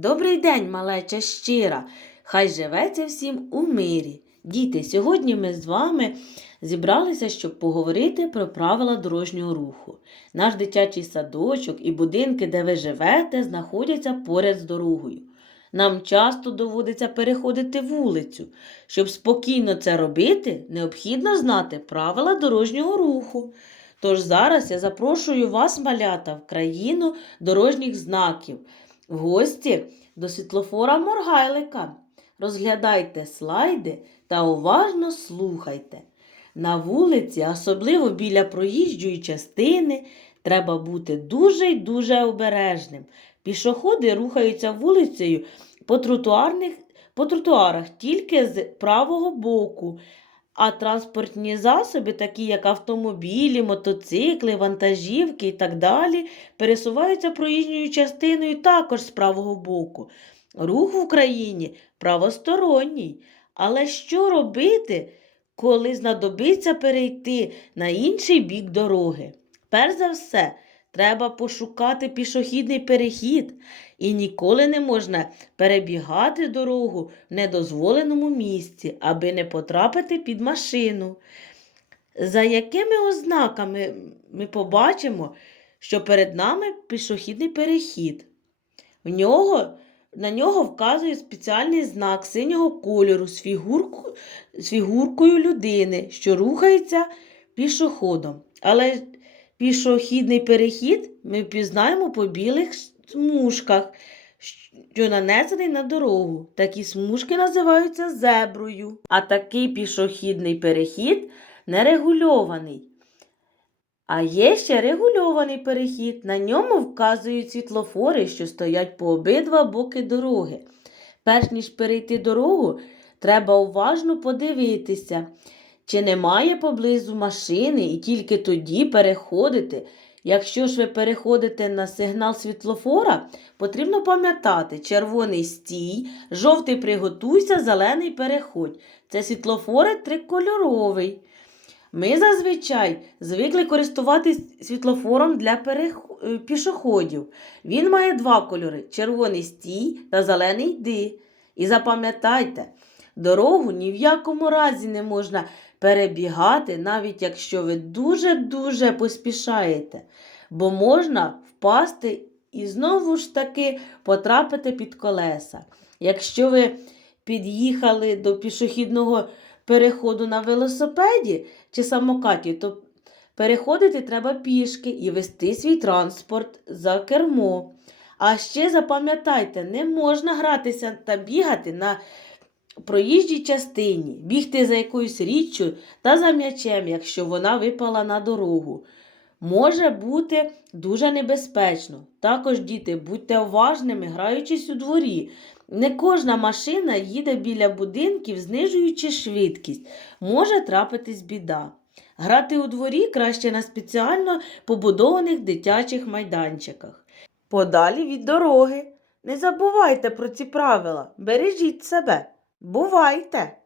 Добрий день, малеча щира! Хай живеться всім у мирі. Діти, сьогодні ми з вами зібралися, щоб поговорити про правила дорожнього руху. Наш дитячий садочок і будинки, де ви живете, знаходяться поряд з дорогою. Нам часто доводиться переходити вулицю. Щоб спокійно це робити, необхідно знати правила дорожнього руху. Тож зараз я запрошую вас, малята, в країну дорожніх знаків, гості до світлофора Моргайлика. Розглядайте слайди та уважно слухайте. На вулиці, особливо біля проїжджої частини, треба бути дуже й дуже обережним. Пішоходи рухаються вулицею по, тротуарних, по тротуарах тільки з правого боку, а транспортні засоби, такі як автомобілі, мотоцикли, вантажівки і так далі, пересуваються проїжджою частиною також з правого боку. Рух в Україні правосторонній. Але що робити, коли знадобиться перейти на інший бік дороги? Перш за все, треба пошукати пішохідний перехід, і ніколи не можна перебігати дорогу в недозволеному місці, аби не потрапити під машину. За якими ознаками ми побачимо, що перед нами пішохідний перехід? В нього, на нього вказує спеціальний знак синього кольору з, фігурку, з фігуркою людини, що рухається пішоходом. Але пішохідний перехід ми впізнаємо по білих смужках, що нанесений на дорогу. Такі смужки називаються зеброю. А такий пішохідний перехід нерегульований. А є ще регульований перехід. На ньому вказують світлофори, що стоять по обидва боки дороги. Перш ніж перейти дорогу, треба уважно подивитися, чи немає поблизу машини, і тільки тоді переходити. Якщо ж ви переходите на сигнал світлофора, потрібно пам'ятати червоний стій, жовтий приготуйся, зелений переходь. Це світлофори трикольоровий. Ми зазвичай звикли користуватись світлофором для перех... е, пішоходів. Він має два кольори червоний стій та зелений йди. І запам'ятайте, дорогу ні в якому разі не можна перебігати, навіть якщо ви дуже-дуже поспішаєте, бо можна впасти і знову ж таки потрапити під колеса. Якщо ви під'їхали до пішохідного переходу на велосипеді чи самокаті, то переходити треба пішки і вести свій транспорт за кермо. А ще запам'ятайте, не можна гратися та бігати на проїжджій частині, бігти за якоюсь річчю та за м'ячем, якщо вона випала на дорогу. Може бути дуже небезпечно. Також, діти, будьте уважними, граючись у дворі. Не кожна машина їде біля будинків, знижуючи швидкість. Може трапитись біда. Грати у дворі краще на спеціально побудованих дитячих майданчиках. Подалі від дороги. Не забувайте про ці правила. Бережіть себе. Бувайте!